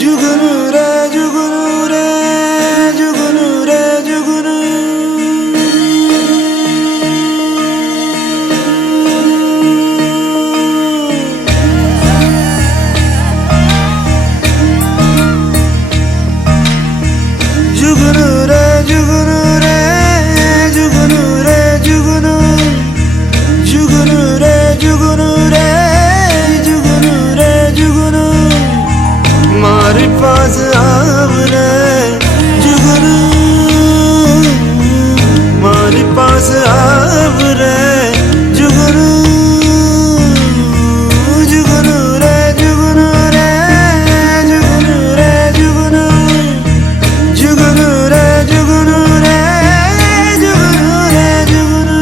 जुगनू रे जुगनू रे जुगनू रे जुगनू जुगनू रे जुगनू रे जुगनू रे जुगनू जुगनू रे जुगनू रे जुगनू रे जुगनू मारे पास आव रे जुगनू मारे पास आव रे जुगनू जुगनू रे जुगनू रे जुगनू रे जुगनू जुगनू रे जुगनू रे जुगनू रे जुगनू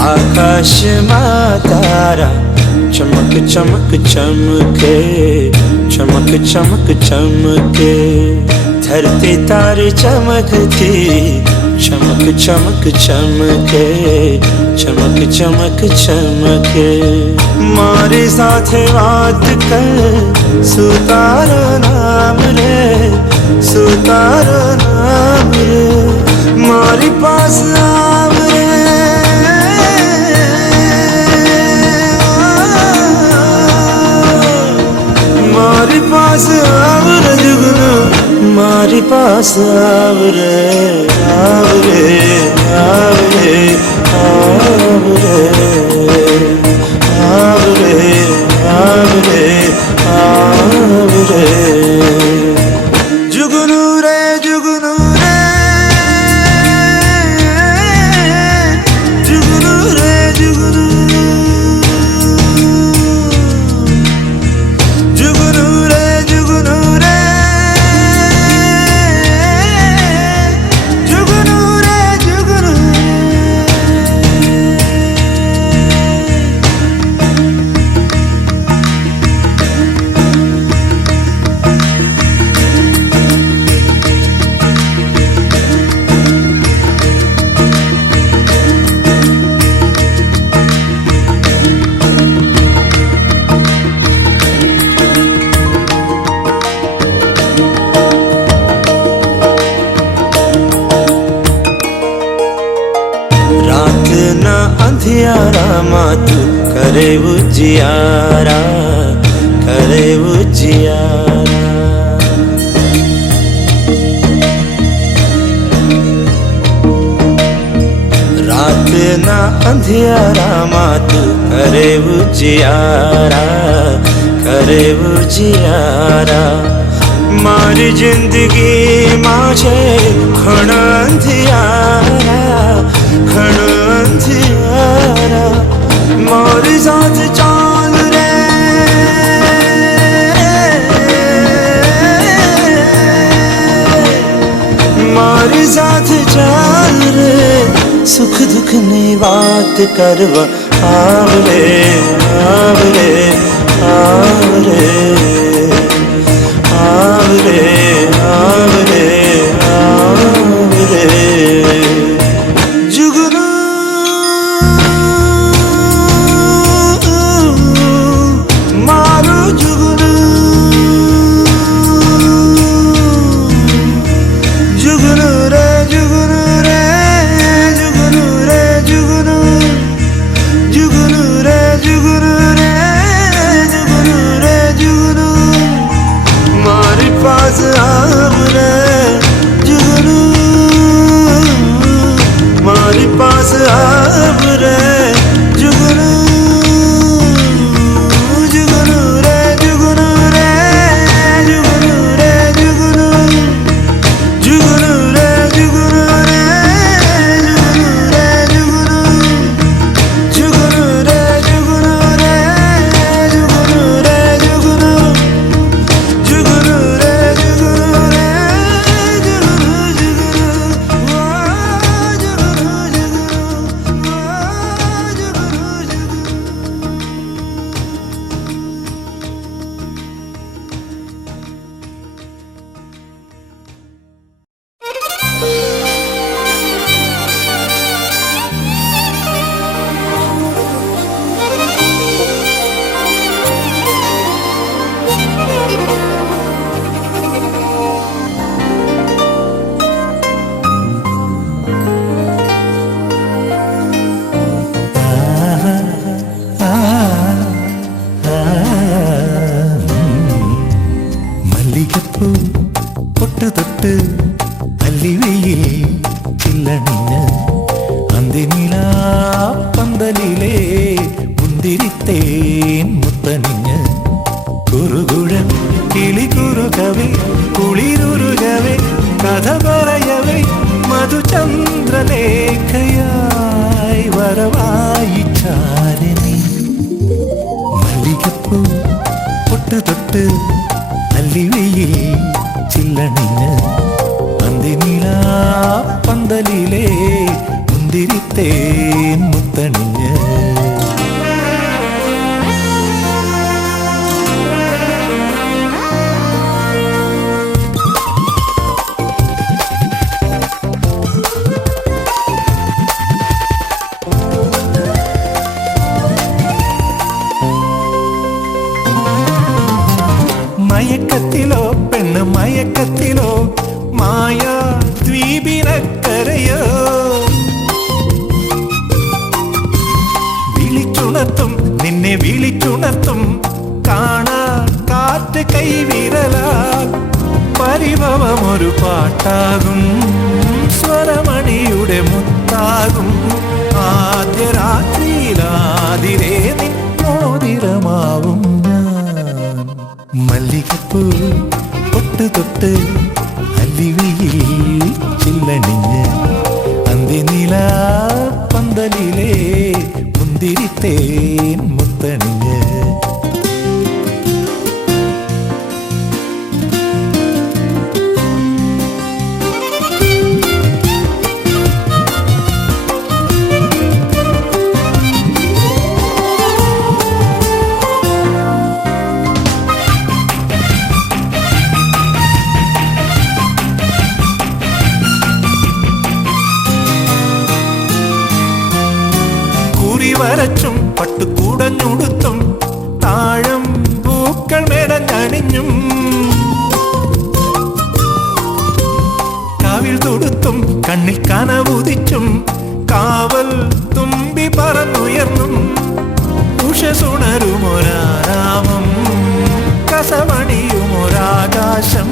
आकाश में तारा चमक चमक चमके चमक चमक चमके धरती तारे चमकती चमक चमक चमके चमक चमक चमके मारे साथ बात कर सुतारो नाम रे सुतारो नाम रे मारे पास आव रे मारे पास आव रे जुगनू मारे पास आव रे आव रे आव रे आव रे आव रे आव रे आव रे जुगनू रे जुगनू रे जुगनू रे जुगनू जुगनू रे जुगनू रे जुगनू रे जुगनू रात ना अंधियारा मातू करे उजियारा करे उजियारा रात ना अंधियारा मातू करे उजियारा करे उजियारा मारी जिंदगी माछे खण अंधियारा खण अंधियारा मोरी साथ चाल रे मारी साथ चाल रे सुख दुख ने बात करवा आव रे आव रे आव रे आव रे आव रे आव रे जुगनू मारो जुगनू जुगनू रे जुगनू रे जुगनू रे जुगनू जुगनू रे जुगनू रे जुगनू रे जुगनू मारे पास തൊട്ട് അല്ലിവയിൽ ചില്ലണിഞ്ഞ് അന്തിനിലാ പന്തലിലെ മുന്തിരിത്തേൻ മുത്തണിഞ്ഞ് കുറുകുഴൽ കിളി കുറുകവേ കുളിരുരുകവേ കഥ പറയവേ മധുചന്ദ്രലേഖയായി വരവായി ചാരണി മല്ലികപ്പൂ പൊട്ട് തൊട്ട് അല്ലിവയിൽ ചില്ലണിഞ്ഞ് അന്തിനിലാ പന്തലിലെ മുന്തിരിത്തേൻ മുത്തണിഞ്ഞ് മയക്കത്തിലോ പെണ്ണ് മയക്കത്തിലോ മായാ ദ്വീപിനക്കരയോ വിളിച്ചുണർത്തും നിന്നെ വിളിച്ചുണർത്തും കാണാ കാറ്റ് കൈവിരലാൽ പരിഭവമൊരു പാട്ടാകും സ്വരമണിയുടെ മുത്താകും ആദ്യ രാത്രിയിലാതിരേ നിന്നോതിരമാവും മല്ലികപ്പൂ പൊട്ട് തൊട്ട് അല്ലിവയിൽ ചില്ലണിഞ്ഞ് അന്തിനിലാ പന്തലിലെ മുന്തിരിത്തേൻ മുത്തണിഞ്ഞ് വരച്ചും പട്ടുകൂടഞ്ഞുടുത്തും താഴം പൂക്കൾ മേടഞ്ഞണിഞ്ഞും കാവിൽ തൊടുത്തും കണ്ണിൽ കനവുദിച്ചും കാവൽ തുമ്പി പറന്നുയർന്നും ഉഷസുണരുമൊരാരാമം കസവണിയുമൊരാകാശം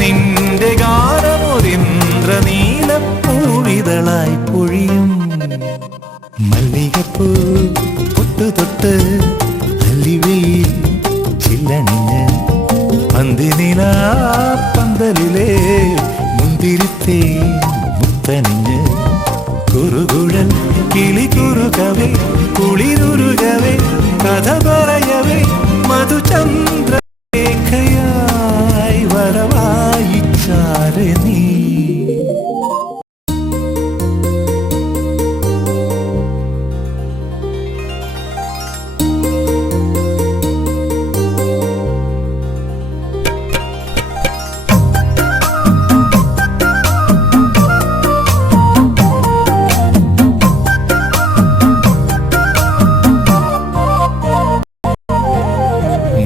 നിന്റെ ഗാനമൊരിന്ദ്രനീലപ്പൂവിതളായി പൊഴിയും മല്ലികപ്പൂ പൊട്ടു തൊട്ട് അല്ലിവയിൽ ചില്ലണിഞ്ഞ് അന്തിനിലാ പന്തലിലെ മുന്തിരിത്തേ മുത്തണിഞ്ഞ് കുറുകുഴൽ കിളി കുറുകവേ കുളിരുരുകവേ കഥ പറയവേ മധുചന്ദ്രലേഖയായി വരവായി ചാരണി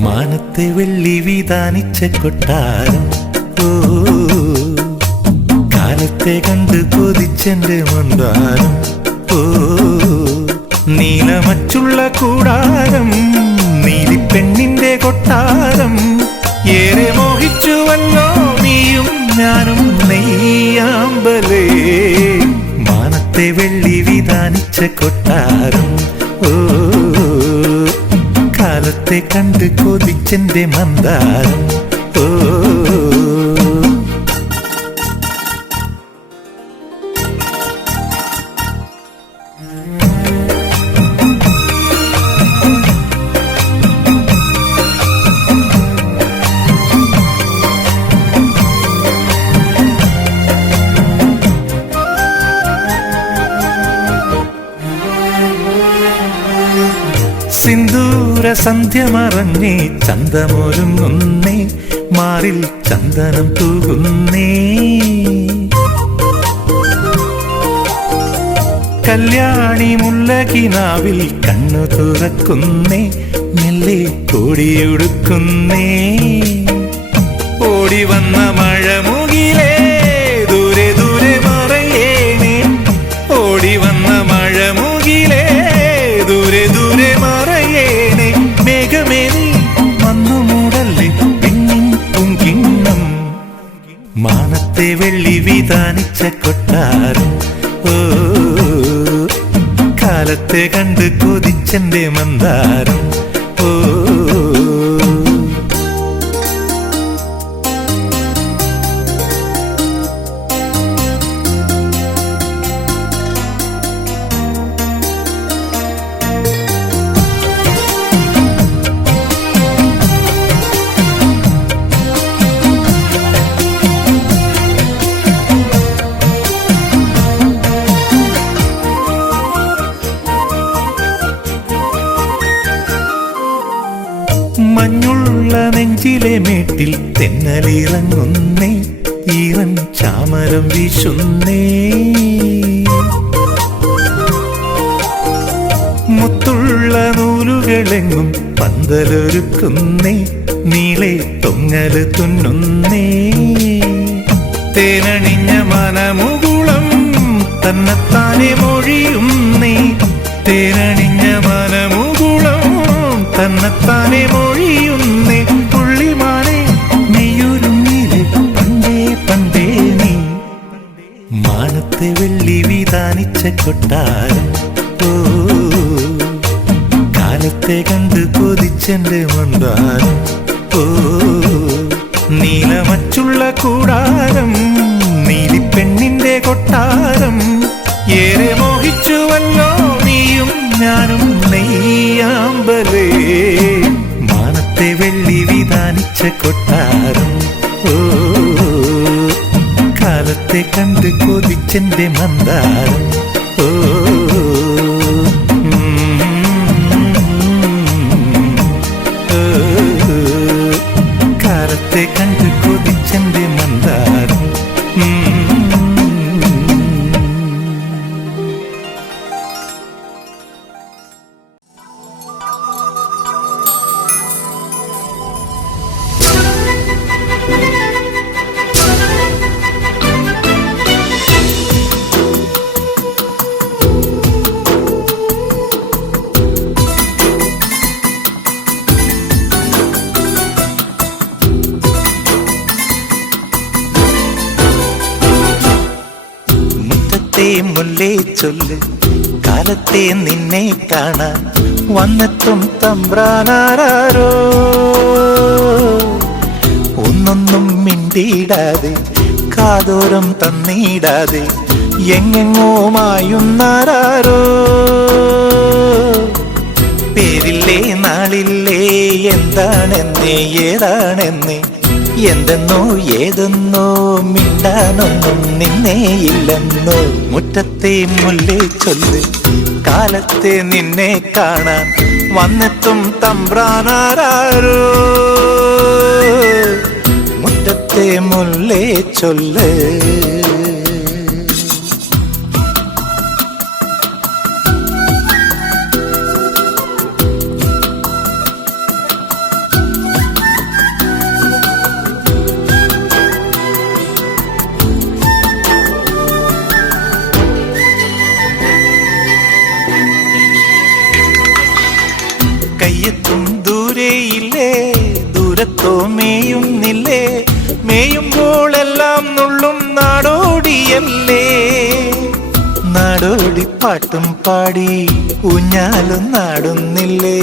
മാനത്തെ വെള്ളി വിധാനിച്ച കൊട്ടാരം ഓ കാലത്തെ കണ്ട് കൊതിച്ചെന്റെ മന്ദാരം ഓ നീലമച്ചുള്ള കൂടാരം നീലിപ്പെണ്ണിന്റെ കൊട്ടാരം ഏറെ മോഹിച്ചുവല്ലോ നീയും ഞാനും നെയ്യാമ്പലേ മാനത്തെ വെള്ളി വിധാനിച്ച കൊട്ടാരം ഓ കാലത്തെ കണ്ട് കൊതിച്ചെന്റെ മന്ദാരം ഓ സിന്ദൂര സന്ധ്യ മറഞ്ഞേ ചന്തമൊരുങ്ങുന്നേ മാറിൽ ചന്ദനം തൂകുന്നേ കല്യാണി മുല്ലകിനാവിൽ കണ്ണു തുറക്കുന്നേ മെല്ലെ കോടിയുടുക്കുന്നേ ഓടി വന്ന മഴമുകിലേ ദൂരെ ദൂരെ മറയേനേ ഓടി വന്ന മഴമുകിലേ ദൂരെ ദൂരെ മറയേനേ മേഘമേനി വന്നു മൂടല്ലേ പെണ്ണിൻ പൂങ്കിണ്ണം മാനത്തെ മാനത്തെ വെള്ളി വിധാനിച്ച കൊട്ടാരം ഓ കാലത്തെ കണ്ട് കൊതിച്ചെന്റെ മന്ദാരം ഓ മഞ്ഞുള്ള നെഞ്ചിലെ മേട്ടിൽ തെന്നലിറങ്ങുന്നേ ഈറൻ ചാമരം വീശുന്നേ മുത്തുള്ള നൂലുകളെങ്ങും പന്തലൊരുക്കുന്നേ നീളെ തൊങ്ങല് തുന്നുന്നേ തേനണിഞ്ഞ മനമുകുളം തന്നെത്താനെ മൊഴിയുന്നേ തേനണിഞ്ഞ മനമുകുളം തന്നെത്താനെ മൊഴിയുന്നേ പുള്ളിമാനെ നീയൊരുങ്ങിലെ പണ്ടേ പണ്ടേ നീ മാനത്തെ വെള്ളി വിധാനിച്ച കൊട്ടാരം ഓ കാലത്തെ കണ്ട് കൊതിച്ചെന്റെ മന്ദാരം ഓ നീലമച്ചുള്ള കൂടാരം നീലിപ്പെണ്ണിന്റെ കൊട്ടാരം ഏറെ മോഹിച്ചുവല്ലോ നീയും ഞാനും നെയ്യാമ്പലേ മാനത്തെ വെള്ളി വിധാനിച്ച കൊട്ടാരം ഓ കാലത്തെ കണ്ട് കൊതിച്ചെന്റെ മന്ദാരം ഓ കാലത്തെ കണ്ട് കൊതിച്ചെന്റെ മന്ദാരം മുല്ലേ ചൊല്ല് കാലത്തെ നിന്നെ കാണാൻ വന്നെത്തും തമ്പ്രാനാരോ ഒന്നൊന്നും മിണ്ടിയിടാതെ കാതോരം തന്നിടാതെ എങ്ങെങ്ങോ മായുന്നാരോ പേരില്ലേ നാളില്ലേ എന്താണെന്നേ ഏതാണെന്നേ എന്തെന്നോ ഏതെന്നോ മിണ്ടാനൊന്നും നിന്നേയില്ലെന്നോ മുറ്റത്തെ മുല്ലേ ചൊല്ല് കാലത്തെ നിന്നെ കാണാൻ വന്നെത്തും തമ്പ്രാനാരോ മുറ്റത്തെ മുല്ലേ ചൊല്ല് കയ്യെത്തും ദൂരെയില്ലേ ദൂരത്തോ മേയുന്നില്ലേ മേയുമ്പോഴെല്ലാം നുള്ളും നാടോടിയല്ലേ നാടോടി പാട്ടും പാടി ഊഞ്ഞാലും നാടുന്നില്ലേ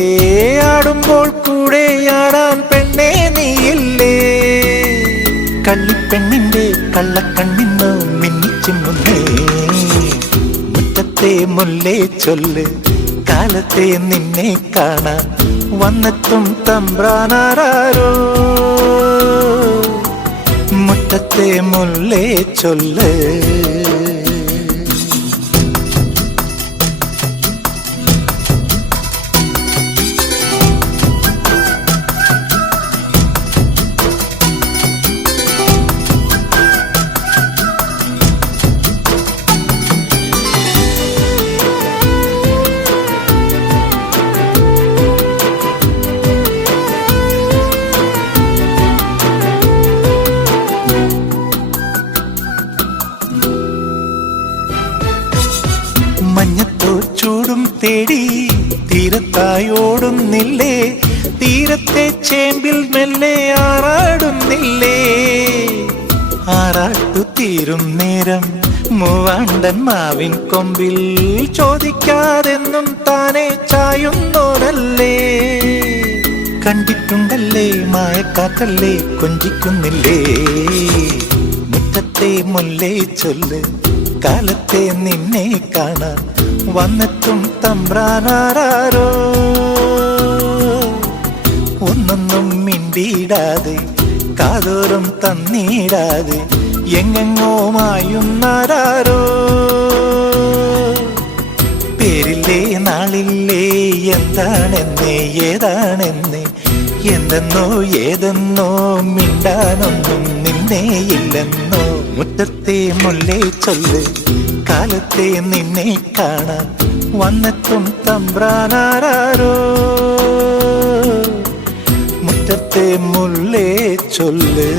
ആടുമ്പോൾ കൂടെ ആടാൻ പെണ്ണേ നീയില്ലേ കള്ളിപ്പെണ്ണിന്റെ കള്ളക്കണ്ണിന്നോ മിന്നിച്ചുമുന്നേ മുറ്റത്തെ മുല്ലേ ചൊല്ല് കാലത്തെ നിന്നെ കാണാൻ വന്നെത്തും തമ്പ്രാനാരോ മുറ്റത്തെ മുല്ലേ ചൊല്ല് മഞ്ഞത്തോ ചൂടും തേടി തീരത്തായോടുന്നില്ലേ തീരത്തെ ചേമ്പിൽ മെല്ലെ ആറാടുന്നില്ലേ ആറാട്ടു തീരും നേരം മൂവാണ്ടൻ മാവിൻ കൊമ്പിൽ ചോദിക്കാതെന്നും താനെ ചായുന്നോരല്ലേ. കണ്ടിട്ടുണ്ടല്ലേ മായക്കാറ്റല്ലേ കൊഞ്ചിക്കുന്നില്ലേ. മുറ്റത്തെ മുല്ലേ ചൊല്ല് കാലത്തെ നിന്നെ കാണാൻ വന്നെത്തും തമ്പ്രാനാരോ. ഒന്നൊന്നും മിണ്ടിയിടാതെ കാതോരം തന്നിടാതെ എങ്ങെങ്ങോ മായുന്നാരോ. പേരില്ലേ നാളില്ലേ എന്താണെന്നേ ഏതാണെന്നേ എന്തെന്നോ ഏതെന്നോ മിണ്ടാനൊന്നും നിന്നേയില്ലെന്നോ. മുറ്റത്തെ മുല്ലേ ചൊല്ല് കാലത്തെ നിന്നെ കാണാൻ വന്നെത്തും തമ്പ്രാനാരോ. മുറ്റത്തെ മുല്ലേ ചൊല്ല്.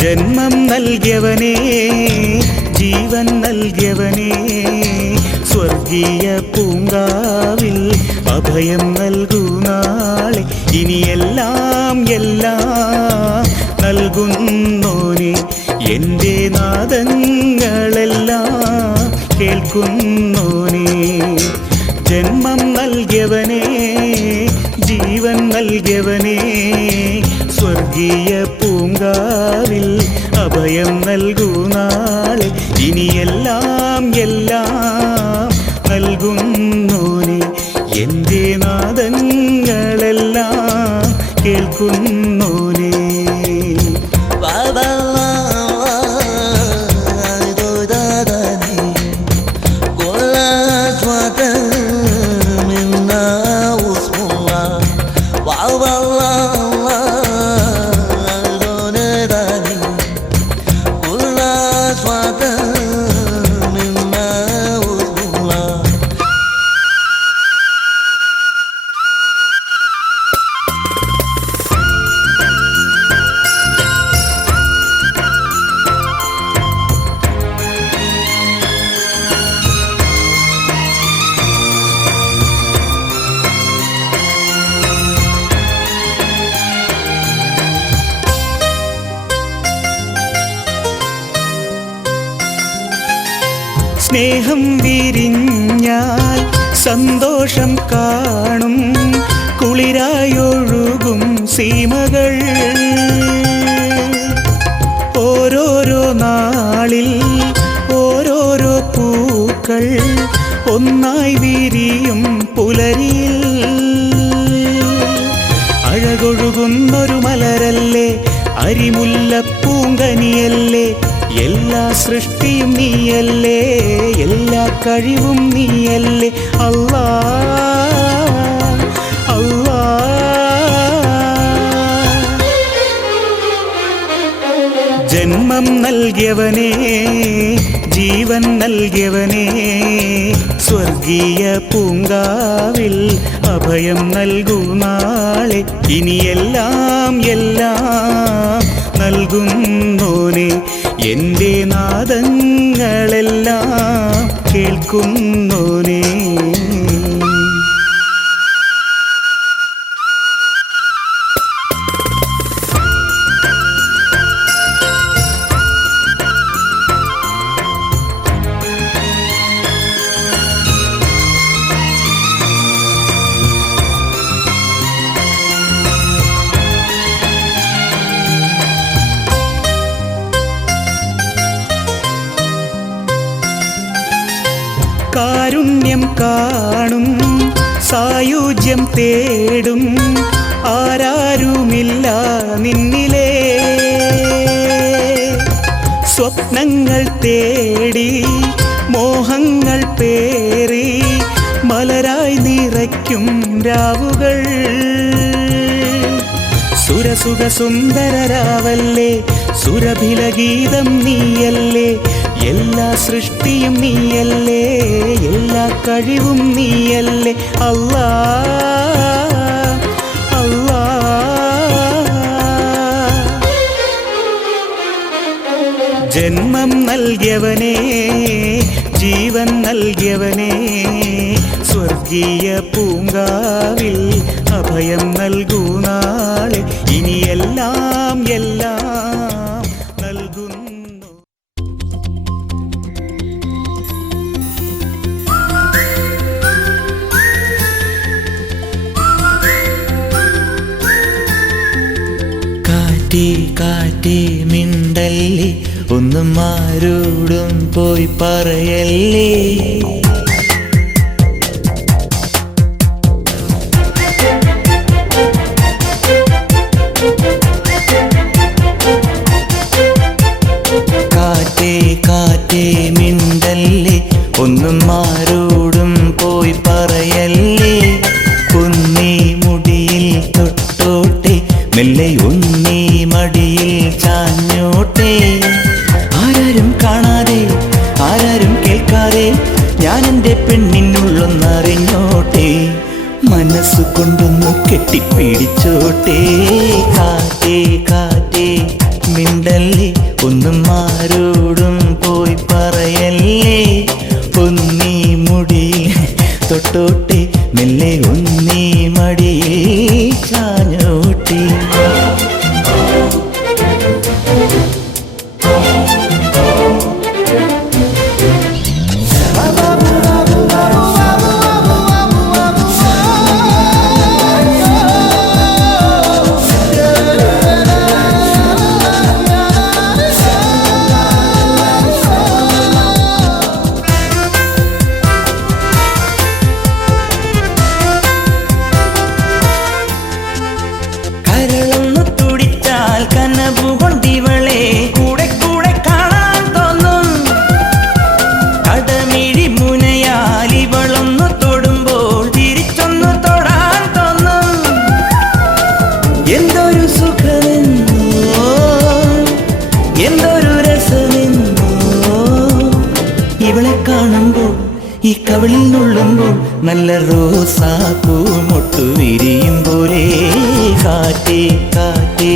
ജന്മം നൽകിയവനേ ജീവൻ നൽകിയവനേ സ്വർഗീയ പൂങ്കാവിൽ അഭയം നൽകൂ നാളെ ഇനിയെല്ലാം എല്ലാം നൽകുന്നോനെ എൻ്റെ നാദങ്ങളെല്ലാം കേൾക്കുന്നോനെ ജന്മം നൽകിയവനേ ജീവൻ നൽകിയവനേ സ്വർഗീയ പൂങ്കാവിൽ അഭയം നൽകൂ നാളെ ഇനിയെല്ലാം എല്ലാം നൽകുന്നോനെ എൻ്റെ നാദങ്ങളെല്ലാം കേൾക്കുന്നോനെ ബാബാ സ്നേഹം വിരിഞ്ഞാൽ സന്തോഷം കാണും, കുളിരായൊഴുകും സീമകൾ. ഓരോരോ നാളിൽ ഓരോരോ പൂക്കൾ ഒന്നായി വിരിയും പുലരിയിൽ. അഴകൊഴുകുന്നൊരു മലരല്ലേ, അരിമുല്ലപ്പൂങ്കനിയല്ലേ, എല്ലാ സൃഷ്ടിയും നീയല്ലേ, എല്ലാ കഴിവും നീയല്ലേ. അല്ലാ അല്ലാ. ജന്മം നൽകിയവനേ, ജീവൻ നൽകിയവനേ, സ്വർഗീയ പൂങ്കാവിൽ അഭയം നൽകൂ നാളെ. ഇനിയെല്ലാം എല്ലാം നൽകുന്നോനെ, എൻ്റെ നാദങ്ങളെല്ലാം കേൾക്കുന്നോനെ. കാരുണ്യം കാണും, സായുജ്യം തേടും, ആരാരുമില്ല നിന്നിലേ. സ്വപ്നങ്ങൾ തേടി മോഹങ്ങൾ പേറി മലരായി നിറയ്ക്കും രാവുകൾ. സുരസുഖ സുന്ദരരാവല്ലേ, സുരഭിലഗീതം നീയല്ലേ, എല്ലാ സൃഷ്ടിയും നീയല്ലേ, എല്ലാ കഴിവും നീയല്ലേ. അല്ലാ അല്ലാ. ജന്മം നൽകിയവനേ, ജീവൻ നൽകിയവനേ, സ്വർഗീയ പൂങ്കാവിൽ അഭയം നൽകൂ നാളെ. ഇനിയെല്ലാം എല്ലാം നൽകുന്നു. കാറ്റേ കാറ്റേ മിണ്ടല്ലേ, ഒന്നും ആരോടും പോയി പറയല്ലേ. കാറ്റേ കാറ്റേ മിണ്ടല്ലേ, ഒന്നും ആരോടും പോയി പറയല്ലേ. കുന്നീ മുടിയിൽ തൊട്ടോട്ടെ, മെല്ലെ ഉന്നീ മടിയിൽ ചാഞ്ഞോട്ടെ. ആരാരും കാണാതെ ആരാരും കേൾക്കാതെ ഞാൻ എൻ്റെ പെണ്ണിനുള്ളൊന്നറിഞ്ഞോട്ടെ. മനസ്സുകൊണ്ടൊന്ന് കെട്ടിപ്പിടിച്ചോട്ടെ. കാറ്റേ കാറ്റേ മിണ്ടല്ലേ, ഒന്നും ആരോടും പോയി പറയല്ലേ. ഒന്നീ മുടിയിൽ തൊട്ടോട്ടെ, മെല്ലെ ഒന്നീ മടിയിൽ ചാഞ്ഞോട്ടെ. ഈ കവിളിൽ നുള്ളുമ്പോൾ നല്ല റോസാപ്പൂ മൊട്ടു വിരിയും പോലെ. കാറ്റേ കാറ്റേ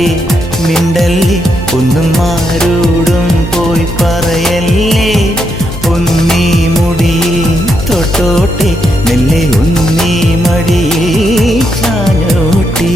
മിണ്ടല്ലേ, ഒന്നും ആരോടും പോയി പറയല്ലേ. ഒന്നീ മുടിയിൽ തൊട്ടോട്ടെ, മെല്ലെ ഒന്നീ മടിയിൽ ചാഞ്ഞോട്ടെ.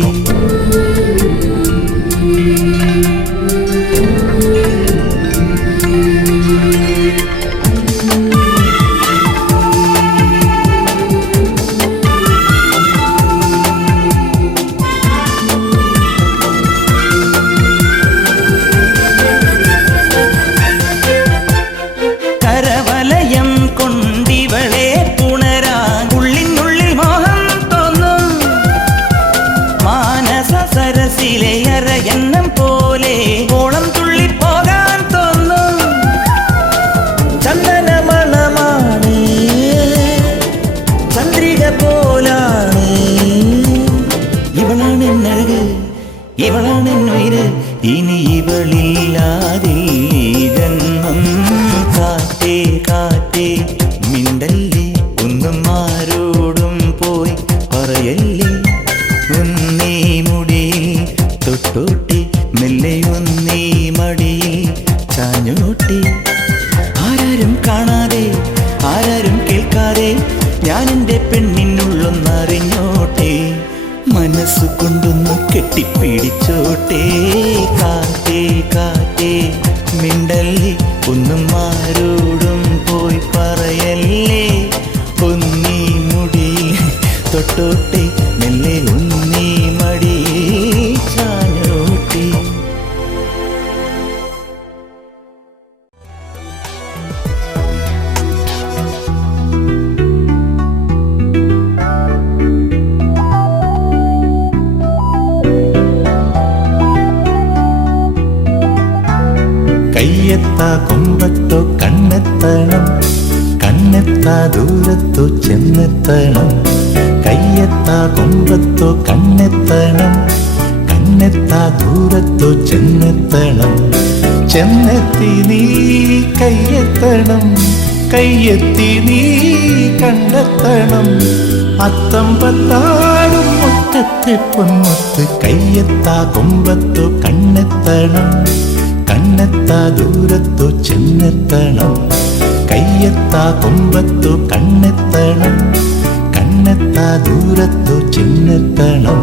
കാറ്റേ മിണ്ടല്ലേ ഒന്നും ആരോടും പോയി പറയല്ലേ ഒന്നീ മുടിയിൽ തൊട്ടോട്ടി മെല്ലെ ഒന്നീ മടിയിൽ ചാഞ്ഞോട്ടി ആരാരും കാണാതെ ആരാരും കേൾക്കാതെ ഞാൻ എൻ്റെ പെണ്ണിനുള്ളൊന്നറിഞ്ഞോട്ടെ മനസ്സു കൊണ്ടൊന്ന് കെട്ടിപ്പിടിച്ചോട്ടെ കാറ്റേ കാറ്റേ മിണ്ടല്ലേ ഒന്നും ആരോടും പോയി പറയല്ലേ ഒന്നീ മുടിയിൽ തൊട്ടോട്ടെ മെല്ലെ ഒന്നീ മടിയിൽ ചാഞ്ഞോട്ടെ. കയ്യെത്താ കൊമ്പത്തോ കണ്ണെത്തണം കണ്ണെത്താ ദൂരത്തോ ചെന്നെത്തണം കയ്യെത്താ കൊമ്പത്തോ കണ്ണെത്തണം കണ്ണെത്താ ദൂരത്തോ ചെന്നെത്തണം ചെന്നെത്തി നീ കയ്യെത്തണം കയ്യെത്തി നീ കണ്ടെത്തണം അത്തം പത്താടും മുറ്റത്തെ പൊന്മുത്ത് കയ്യെത്താ കൊമ്പത്തോ കണ്ണെത്തണം കണ്ണെത്താ ദൂരത്തോ ചെന്നെത്തണം കയ്യെത്താ കൊമ്പത്തോ കണ്ണെത്തണം കണ്ണെത്താ ദൂരത്തോ ചെന്നെത്തണം.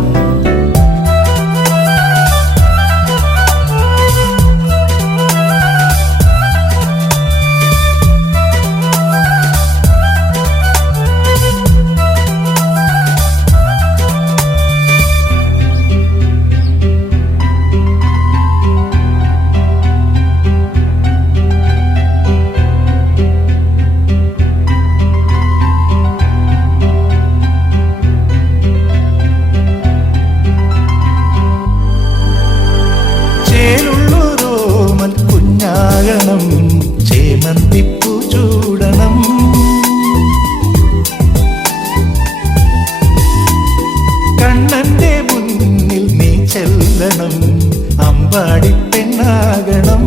ചേമന്തിപ്പൂ ചൂടണം കണ്ണന്റെ മുന്നിൽ നീ ചെല്ലണം അമ്പാടി പെണ്ണാകണം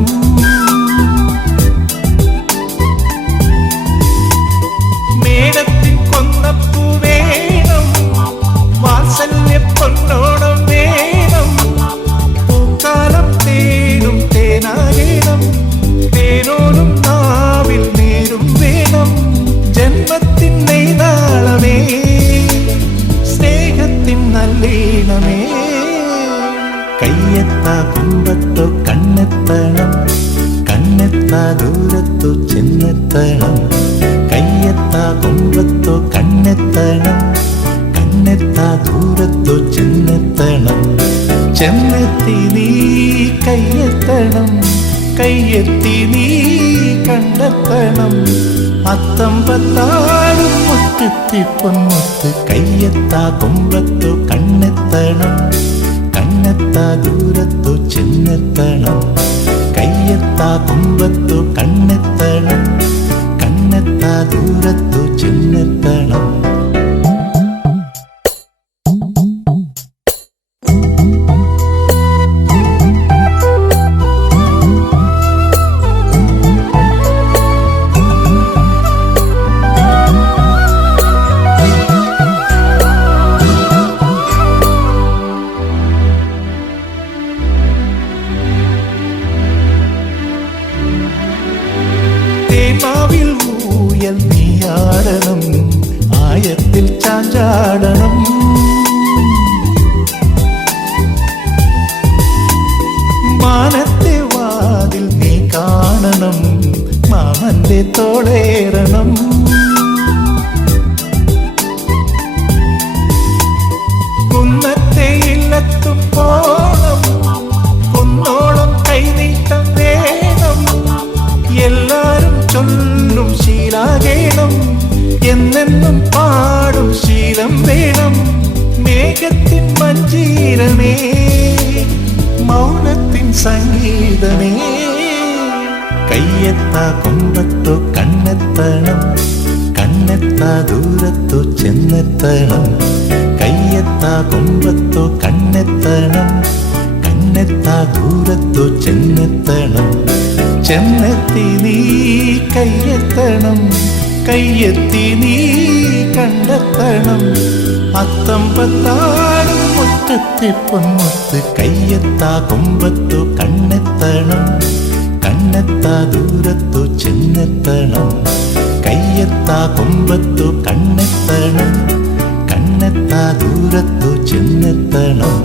മേടത്തിൻ കൊന്നപ്പൂ വേണം വാത്സല്യ പൊന്നോണം വേണം പൂക്കാലം തേനും തേനാകണം തേനോലും നാവിൽ നേരും വേണം ജന്മത്തിൻ നെയ്താളമേ സ്നേഹത്തിൻ നല്ലീണമേ കയ്യെത്താ കൊമ്പത്തോ കണ്ണെത്തണം കണ്ണെത്താ ദൂരത്തോ ചെന്നെത്തണം കയ്യെത്താ കൊമ്പത്തോ കണ്ണെത്തണം കണ്ണെത്താ ദൂരത്തോ ചെന്നെത്തണം ചെന്നെത്തി നീ കയ്യെത്തണം കയ്യെത്തി നീ കണ്ടെത്തണം അത്തം പത്താടും മുറ്റത്തി പൊന്മുത്ത് കയ്യെത്താ കൊമ്പത്തോ കണ്ണെത്തണം കണ്ണെത്താ ദൂരത്തോ ചെന്നെത്തണം കയ്യെത്താ കൊമ്പത്തോ കണ്ണെത്തണം കണ്ണെത്താ ദൂരത്തോ ചെന്നെത്തണം. തേമാവിൽ ഊയൽ നീയാടണം ആയത്തിൽ ചാഞ്ചാടണം മാനത്തെ വാതിൽ നീ കാണണം മാമന്റെ തോളേറണം കുന്നത്തെ ഇല്ലത്തും പോണം കുന്നോളം കൈനീട്ടം വേണം എല്ലാരും ചൊല്ലും ശീലാകേണം എന്നെന്നും പാടും ശീലം വേണം മേഘത്തിൻ മഞ്ചീരമേ മൗനത്തിൻ സംഗീതമേ കയ്യെത്താ കൊമ്പത്തോ കണ്ണെത്തണം കണ്ണെത്താ ദൂരത്തോ ചെന്നെത്തണം കയ്യെത്താ കൊമ്പത്തോ കണ്ണെത്തണം കണ്ണെത്താ ദൂരത്തോ ചെന്നെത്തണം ചെന്നെത്തി നീ കയ്യെത്തണം, കയ്യെത്തി നീ കണ്ടെത്തണം. അത്തമ്പത്താടും മുറ്റത്തെ പൊന്മുത്ത് കയ്യെത്താ കൊമ്പത്തു കണ്ണെത്തണം, കണ്ണെത്താ ദൂരത്തു ചെന്നെത്തണം. കയ്യെത്താ കൊമ്പത്തു കണ്ണെത്തണം, കണ്ണെത്താ ദൂരത്തു ചെന്നെത്തണം.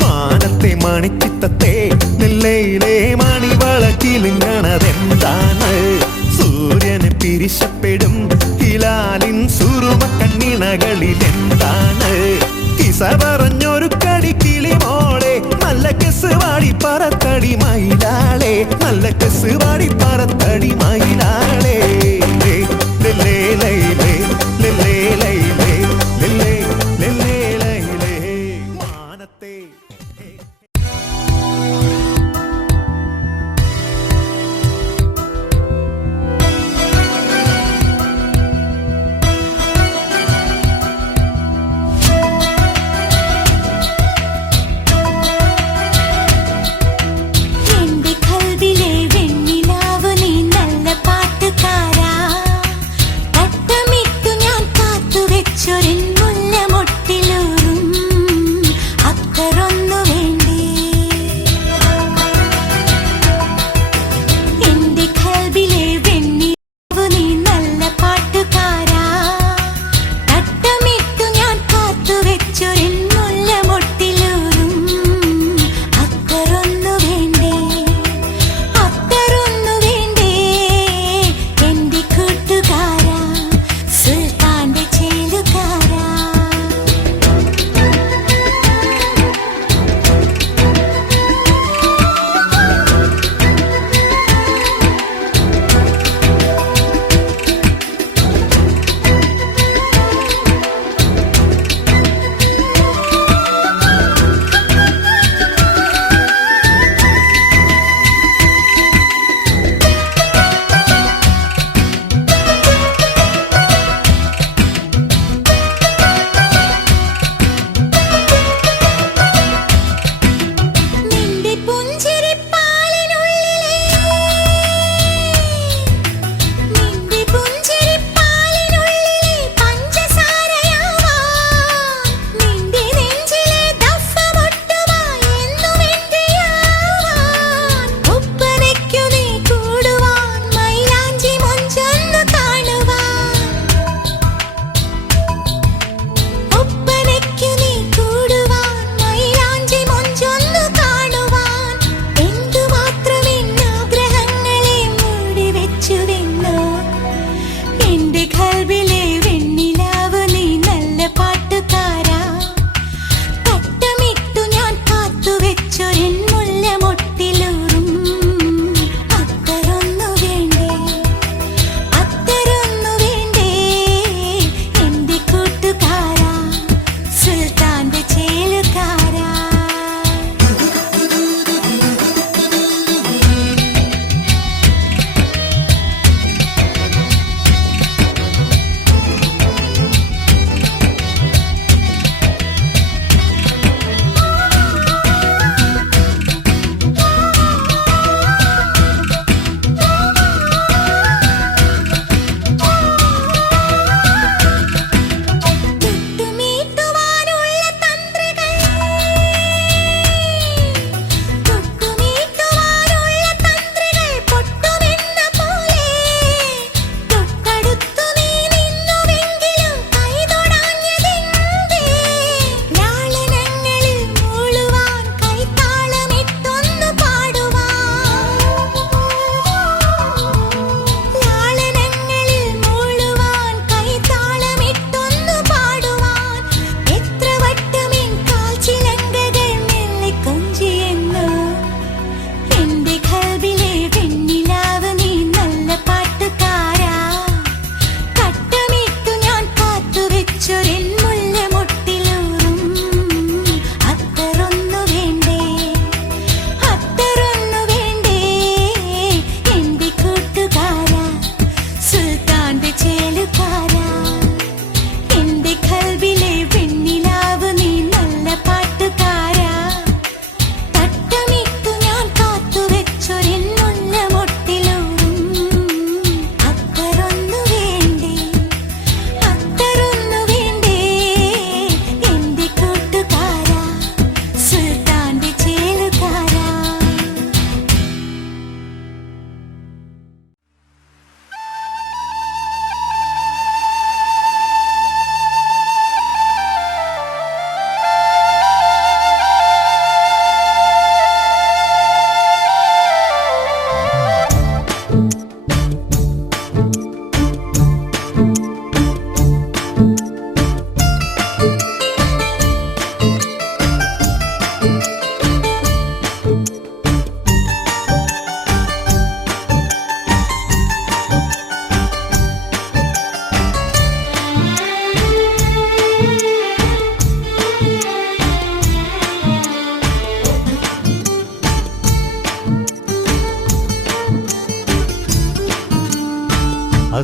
മാനത്തെ മണിച്ചിത്തത്തെ നെല്ലയിലെ മണിവളക്കിലുങ്ങണതെന്താണ്? സൂര്യന് പിരി വീശപ്പെടും ഹിലാലിൻ സുറുമ കണ്ണിണകളിൽ എന്താണ് കിസ പറഞ്ഞൊരു കടി കിളിമോളെ നല്ല കെസ് വാടി പറത്തടി മയിലാളെ നല്ല കെസ് വാടി പറത്തടി മയിലാളെ ലേ, ലേ, ലേ, ലേ, ലേ, ലേ, ലേ, ലേ, ലേ, ലേ, ലേ, ലേ, ലേ, ലേ, മാനത്തെ എന്റെ കൽവിലെ വെണ്ണിലാവു നീ നല്ല പാട്ടുകാരാ തട്ടമിട്ടു ഞാൻ കാത്തുവെച്ചൊരു മുല്ലമൊട്ടിലൂറും അക്കറൊന്നു വേണ്ടേ എന്റെ കൽവിലെ വെണ്ണിലാവു നീ നല്ല പാട്ടുകാരാ തട്ടമിട്ടു ഞാൻ കാത്തുവെച്ചൊരു മുല്ലമൊട്ടിലൂറും അക്കറൊന്നു വേണ്ടേ അക്കറൊന്നു വേണ്ടേ എന്റെ കൂട്ടുകാരാ സുൽത്താന്റെ ചേലുകാരാ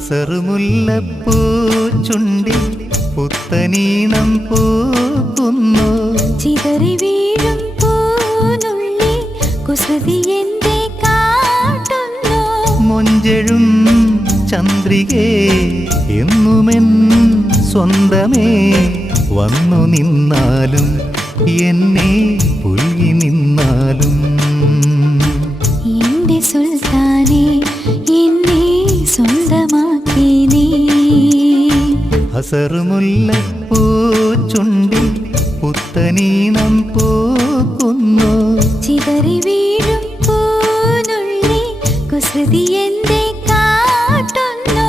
അസറുമുല്ലപ്പൂ ചുണ്ടി പുത്തനീണം പൂക്കുന്നു. ചിതറി വീഴും പൂനുള്ളി കുസൃതി എന്റെ കാട്ടുന്നു. മൊഞ്ചെഴും ചന്ദ്രികേ എന്നുമെൻ സ്വന്തമേ, വന്നു നിന്നാലും എന്നെ പുൽകി നിന്നാലും. എന്റെ സുൽത്താനെ എന്നെ സ്വന്തമാക്കി നീ. അസറുമുല്ലപ്പൂ ചുണ്ടി പുത്തനീണം പൂക്കുന്നു. ചിതറി വീഴും പൂനുള്ളി കുസൃതി എന്റെ കാട്ടുന്നു.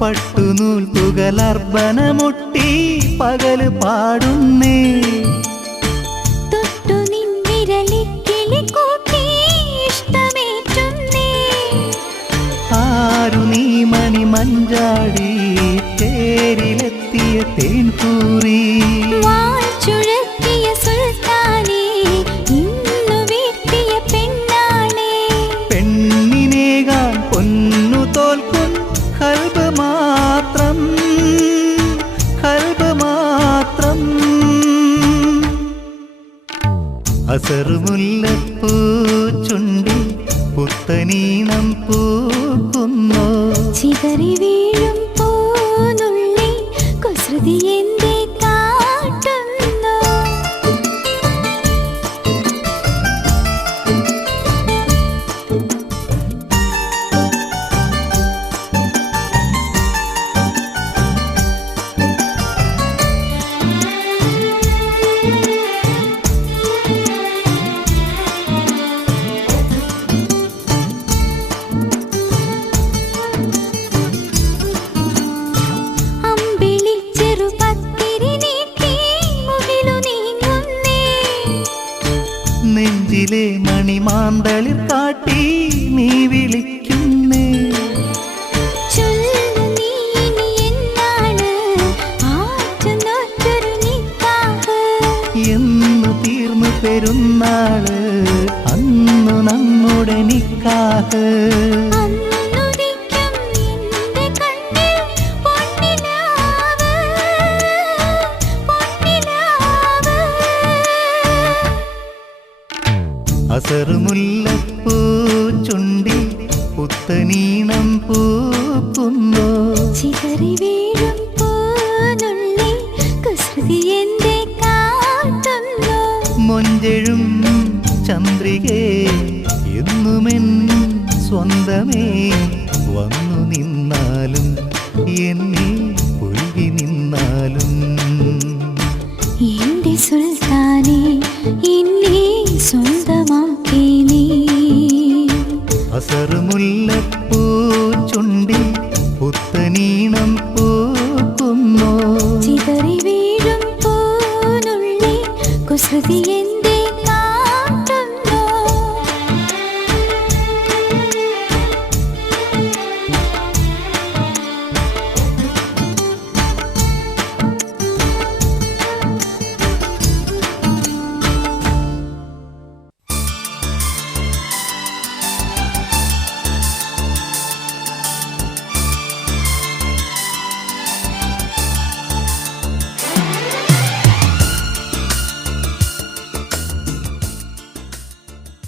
പട്ടുനൂൽ തുകലർബനമുട്ടി പകല് പാടുന്നേ. തൊട്ടു നിൻവിരലിക്കിളി കൂട്ടി ഇഷ്ടമേറ്റുന്നേ. ആരു നീ മണി മഞ്ചാടി തേരിലെത്തിയ തേൻകൂറി. വാൾ ചുഴറ്റിയ സുൽത്താനെ ഇന്നു വീഴ്ത്തിയ പെണ്ണാണേ. പെണ്ണിനേകാൻ പൊന്നു തോൽക്കും കൽബ് മാത്രം, കൽബ് മാത്രം. അസറുമുല്ലപ്പൂ ചുണ്ടി പുത്തനീണം പൂക്കുന്നു. ചിതറി വീഴും പൂനുള്ളി കുസൃതി എന്റെ കാട്ടുന്നു. അമ്പിളി ചെറുപത്തിരി നീട്ടി മുകിലു നീങ്ങുന്നേ. നെഞ്ചിലെ മണിമാന്തളിർ കാട്ടി നീ വിളിക്കുന്നേ. ചൊല്ലു നീ ഇനി എന്നാണ് ആറ്റുനോറ്റൊരു നിക്കാഹ്. എന്നു തീർന്നു പെരുന്നാള് അന്നു നമ്മുടെ നിക്കാഹ്. അന്നുദിക്കും നിന്റെ കണ്ണിൽ പൊന്നിലാവ്, പൊന്നിലാവ്. അസറുമുല്ലപ്പൂ ചുണ്ടി പുത്തനീണം പൂക്കുന്നു. ചിതറി വീഴും പൂനുള്ളി കുസൃതി എന്റെ കാട്ടുന്നു. മൊഞ്ചെഴും ചന്ദ്രികേ എന്നുമെൻ സ്വന്തമേ, വന്നു നിന്നാലും എന്നെ പുൽകി നിന്നാലും. എന്റെ സുൽത്താനെ എന്നെ സ്വന്തമാക്കി നീ. അസറുമുല്ലപ്പൂ ചുണ്ടി പുത്തനീണം